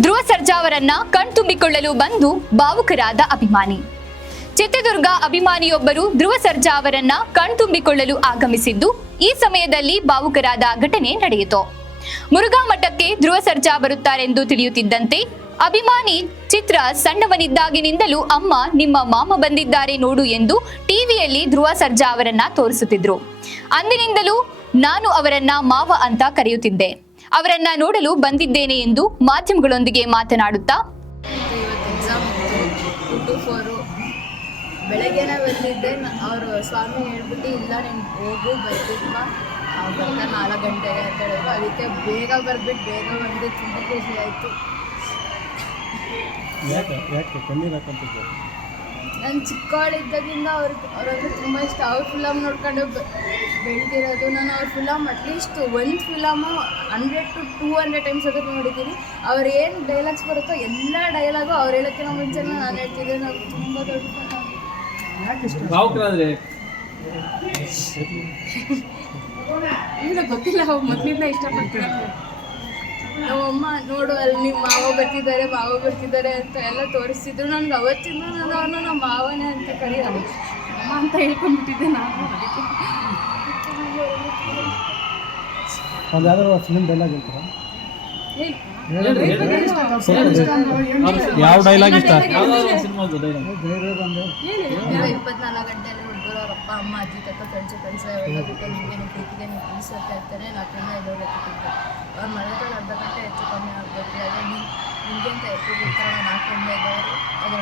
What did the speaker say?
ಧ್ರುವ ಸರ್ಜಾ ಅವರನ್ನ ಕಣ್ತುಂಬಿಕೊಳ್ಳಲು ಬಂದು ಭಾವುಕರಾದ ಅಭಿಮಾನಿ. ಚಿತ್ರದುರ್ಗ ಅಭಿಮಾನಿಯೊಬ್ಬರು ಧ್ರುವ ಸರ್ಜಾ ಅವರನ್ನ ಕಣ್ತುಂಬಿಕೊಳ್ಳಲು ಆಗಮಿಸಿದ್ದು ಈ ಸಮಯದಲ್ಲಿ ಭಾವುಕರಾದ ಘಟನೆ ನಡೆಯಿತು. ಮುರುಘಾ ಮಠಕ್ಕೆ ಧ್ರುವ ಸರ್ಜಾ ಬರುತ್ತಾರೆಂದು ತಿಳಿಯುತ್ತಿದ್ದಂತೆ ಅಭಿಮಾನಿ ಚಿತ್ರ ಸಣ್ಣವನಿದ್ದಾಗಿನಿಂದಲೂ ಅಮ್ಮ, ನಿಮ್ಮ ಮಾಮ ಬಂದಿದ್ದಾರೆ ನೋಡು ಎಂದು ಟಿವಿಯಲ್ಲಿ ಧ್ರುವ ಸರ್ಜಾ ಅವರನ್ನ ತೋರಿಸುತ್ತಿದ್ರು. ಅಂದಿನಿಂದಲೂ ನಾನು ಅವರನ್ನ ಮಾವ ಅಂತ ಕರೆಯುತ್ತಿದ್ದೆ. ಅವರನ್ನ ನೋಡಲು ಬಂದಿದ್ದೇನೆ ಎಂದು ಮಾಧ್ಯಮಗಳೊಂದಿಗೆ ಮಾತನಾಡುತ್ತಾ ಬೆಳಗ್ಗೆನೇ ಬಂದಿದ್ದೆ. ಅವರು ಸ್ವಾಮಿ ಹೇಳ್ಬಿಟ್ಟು ಇಲ್ಲ ನೀನು ಹೋಗು ಬರ್ತಿದ್ದ ಬರ್ತಾ ನಾಲ್ಕು ಗಂಟೆಗೆ ಅಂತ ಹೇಳಿದ್ರು. ಅದಕ್ಕೆ ಬೇಗ ಬರ್ಬಿಟ್ಟು ಬೇಗ ಬಂದು ತುಂಬ ಖುಷಿ ಆಯಿತು. ನಾನು ಚಿಕ್ಕವಳಿದ್ದಾಗಿಂದ ಅವ್ರ ಅವ್ರಂದ್ರೆ ತುಂಬ ಇಷ್ಟ. ಅವ್ರ ಫಿಲಮ್ ನೋಡ್ಕೊಂಡು ಬೆಳೆದಿರೋದು ನಾನು ಅವ್ರ ಫಿಲಮ್ ಅಟ್ಲೀಸ್ಟ್ ಒಂದು film hundred to two hundred times ಅದ್ರ ನೋಡಿದ್ದೀನಿ. ಅವ್ರು ಏನು ಡೈಲಾಗ್ಸ್ ಬರುತ್ತೋ ಎಲ್ಲ ಡೈಲಾಗು ಅವ್ರು ಹೇಳೋಕ್ಕಿಂತ ಮುಂಚೆ ನಾನು ಹೇಳ್ತಿದ್ದೆ. ನಾವು ತುಂಬ ದೊಡ್ಡ ಇಲ್ಲ ಗೊತ್ತಿಲ್ಲ. ಅವ್ರು ಮೊದಲಿಂದ ಇಷ್ಟಪಡ್ತಾರೆ ನಮ್ಮಮ್ಮ ನೋಡು ಅಲ್ಲಿ ನಿಮ್ಮ ಮಾವ ಬರ್ತಿದ್ದಾರೆ ಮಾವ ಬರ್ತಿದ್ದಾರೆ ಅಂತ ಎಲ್ಲ ತೋರಿಸ್ತಿದ್ರು. ನನಗೆ ಅವತ್ತಿಂದ ನಾನು ಅವ್ರನ್ನ ನಮ್ಮ ಮಾವನೇ ಅಂತ ಕರೆಯೋದು ಅಮ್ಮ ಅಂತ ಹೇಳ್ಕೊಂಡ್ಬಿಟ್ಟಿದ್ದೆ ನಾನು ಅದಕ್ಕೆ. ಒಂದು ಯಾವ್ದಾದ್ರು ಫಿಲ್ಮ್ ಡೈಲಾಗ್ ಹೇಳ್ತೀರಾ ಯಾವ ಡೈಲಾಗ್ ಇಷ್ಟ? ಸಿನಿಮಾದು ಡೈಲಾಗ್ ನೀವು ಇಪ್ಪತ್ನಾಲ್ಕು ಗಂಟೆಯಲ್ಲಿ ಹುಡುಗರು ಅಮ್ಮ, ಅಜ್ಜಿ ತಾತ ಫ್ರೆಂಡ್ಸು ಫ್ರೆಂಡ್ಸ್ ಹೇಳೋದಕ್ಕೆ ಬಿಟ್ಟು ನಿಮಗೆ ನೀವು ಪ್ರೀತಿಗೆ ನೀವು ತಿಳಿಸುತ್ತಾ ಇರ್ತಾರೆ ಜನ ಇದ್ದವ್ರು ಎತ್ತಿಟ್ಟಿದ್ದು ಅವ್ರ ಮನೆಯಲ್ಲಿ ಅರ್ಧ ಗಂಟೆ ಹೆಚ್ಚು ಕಮ್ಮಿ ಆಗ್ಬೇಕು. ಅದೇ ನೀವು ನಿಮಗೆ ಅಂತ ಎತ್ತಿಟ್ಟಿರ್ತಾರೆ ನಾಲ್ಕು ಜನ ಇದ್ದವರು ಒಂದು